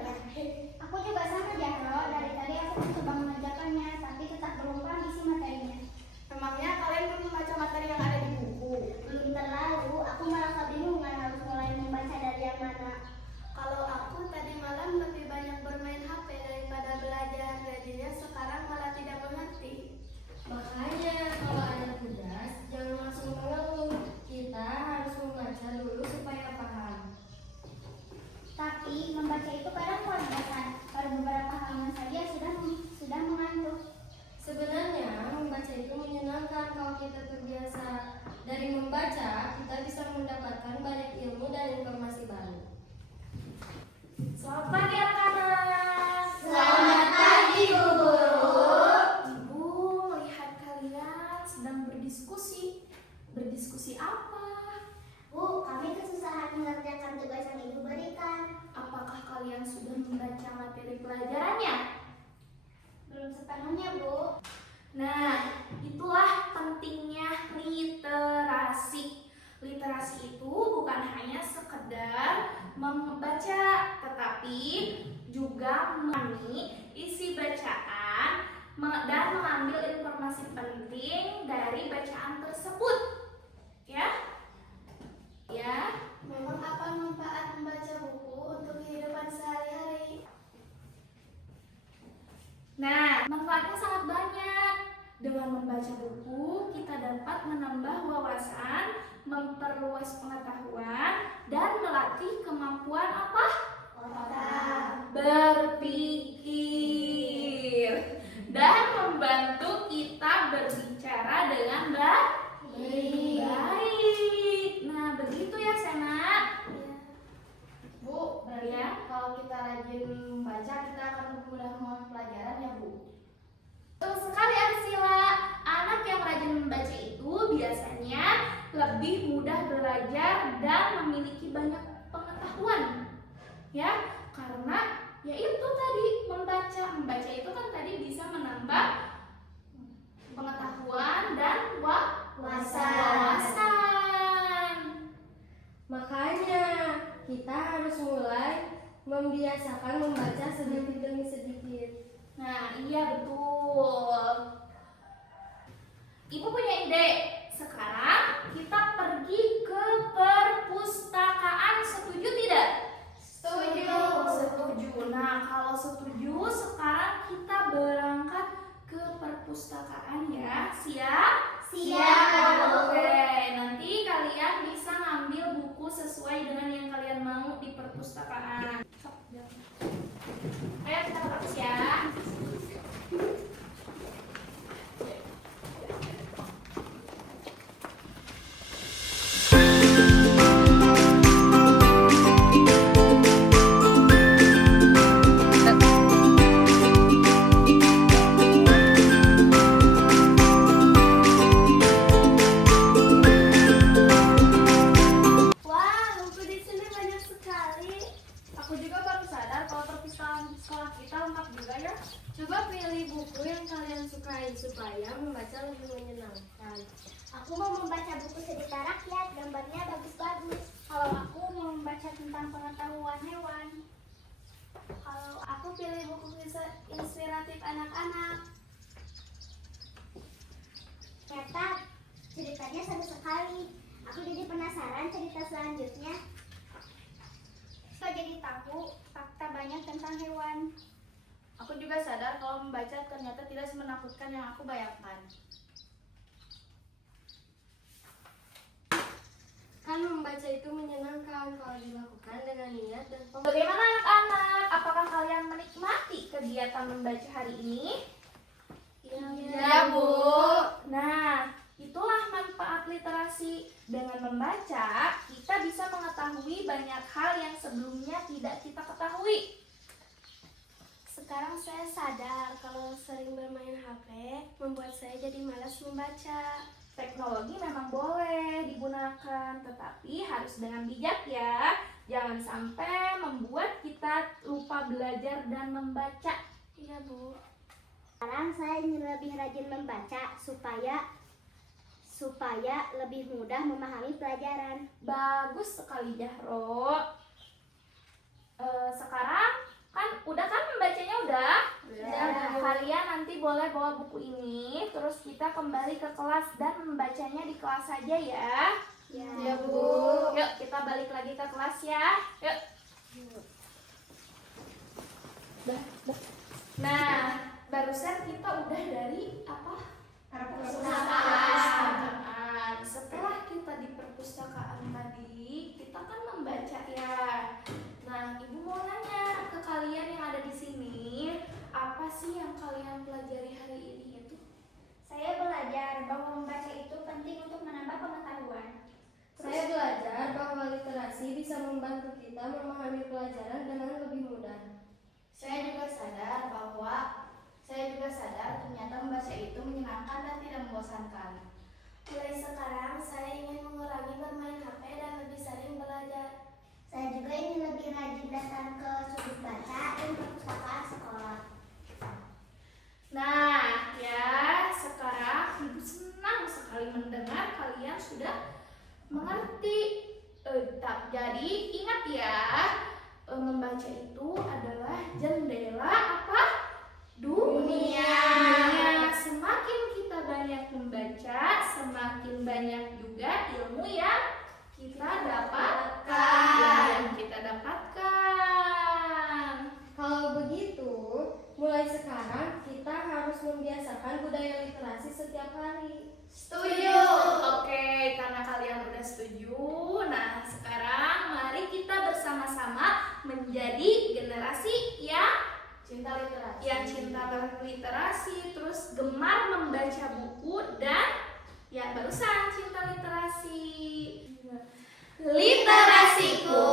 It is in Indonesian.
banyak. Aku juga sama Jahro, dari tadi aku mencoba mengerjakannya, tapi tetap belum paham isi materinya. Memangnya kalian belum membaca materi yang ada di buku? Belum terlalu, aku malah kebingungan harus mulai membaca dari yang mana. Kalau aku tadi malam lebih banyak bermain HP daripada belajar, jadinya sekarang malah tidak mengerti. Makanya kalau ada tugas jangan langsung mengeluh. Kita harus membaca dulu supaya paham. Tapi membaca itu kadang kurang bosan, baru beberapa halaman saja sudah mengantuk. Sebenarnya membaca itu menyenangkan kalau kita terbiasa. Dari membaca kita bisa mendapatkan banyak ilmu dan informasi baru. Selamat pagi anak-anak. Selamat pagi, Bu Guru. Ibu melihat kalian sedang berdiskusi. Berdiskusi apa? Bu, kami kesusahan mengerjakan tugas yang Ibu berikan. Apakah kalian sudah membaca materi pelajarannya? Belum sepenuhnya, Bu. Nah, itulah pentingnya literasi. Literasi itu bukan hanya sekedar membaca, tetapi juga memahami isi bacaan dan mengambil informasi penting dari bacaan tersebut. Ya, memang apa manfaat membaca buku untuk kehidupan sehari-hari? Nah, manfaatnya sangat banyak. Dengan membaca buku, kita dapat menambah wawasan, memperluas pengetahuan, dan melatih kemampuan apa? Berpikir. Dan membantu kita berbicara dengan baik. Nah, begitu ya, Sena. Bu, berarti Ya. kalau kita rajin membaca kita akan lebih mudah memahami pelajaran ya Bu. Betul sekali Arsila. Anak yang rajin membaca itu biasanya lebih mudah belajar dan memiliki banyak pengetahuan. Ya, karena ya itu tadi membaca. Membaca itu kan tadi bisa menambah pengetahuan dan wawasan. Makanya kita harus mulai membiasakan membaca sedikit demi sedikit. Nah, iya betul. Ibu punya ide. Sekarang kita pergi ke perpustakaan. Setuju tidak? Setuju. Nah, kalau setuju, sekarang kita berangkat ke perpustakaan ya. Siap? Oke, nanti kalian bisa ngambil buku sesuai dengan yang kalian mau di perpustakaan. Ayo kita fokus ya. Wah, buku di sini banyak sekali. Aku juga baru sadar kalau perpustakaan sekolah kita lengkap juga ya. Coba pilih buku yang kalian sukai supaya membaca lebih menyenangkan. Aku mau membaca buku cerita rakyat, gambarnya bagus-bagus. Kalau aku mau membaca tentang pengetahuan hewan. Kalau aku pilih buku kisah inspiratif anak-anak. Ternyata ceritanya seru sekali. Aku jadi penasaran cerita selanjutnya. Saya jadi tahu fakta banyak tentang hewan. Aku juga sadar kalau membaca ternyata tidak semenakutkan yang aku bayangkan. Kan membaca itu menyenangkan kalau dilakukan dengan niat dan fokus. Bagaimana anak-anak? Apakah kalian menikmati kegiatan membaca hari ini? Iya, Bu. Nah, itulah manfaat literasi. Dengan membaca, kita bisa mengetahui banyak hal yang sebelumnya tidak kita ketahui. Sekarang saya sadar kalau sering bermain HP membuat saya jadi malas membaca. Teknologi memang boleh digunakan, tetapi harus dengan bijak ya. Jangan sampai membuat kita lupa belajar dan membaca. Iya, Bu. Sekarang saya lebih rajin membaca supaya lebih mudah memahami pelajaran. Bagus sekali Jahro. Sekarang semua buku ini, terus kita kembali ke kelas dan membacanya di kelas saja ya. Ya, Bu. Yuk, kita balik lagi ke kelas ya. Yuk. Nah, barusan kita udah dari apa? Perpustakaan. Setelah kita di perpustakaan tadi, kita kan membaca ya. Nah, Ibu mau nanya ke kalian yang ada di sini, apa sih yang kalian pelajari hari ini itu? Saya belajar bahwa membaca itu penting untuk menambah pengetahuan. Saya belajar bahwa literasi bisa membantu kita memahami pelajaran dengan lebih mudah. Saya juga sadar ternyata membaca itu menyenangkan dan tidak membosankan. Mulai sekarang saya ingin mengurangi bermain HP dan lebih sering belajar. Saya juga ingin lebih rajin datang ke sudut baca dan perpustakaan sekolah. Nah, ya, sekarang Ibu senang sekali mendengar kalian sudah mengerti. Jadi ingat ya, membaca itu adalah jendela apa? Dunia. Semakin kita banyak membaca, semakin banyak juga ilmu yang kita dapatkan. Kalau begitu, mulai sekarang kita harus membiasakan budaya literasi setiap hari. Setuju. Oke, karena kalian udah setuju, nah sekarang mari kita bersama-sama menjadi generasi yang cinta literasi, terus gemar membaca buku dan ya barusan cinta literasi. Literasiku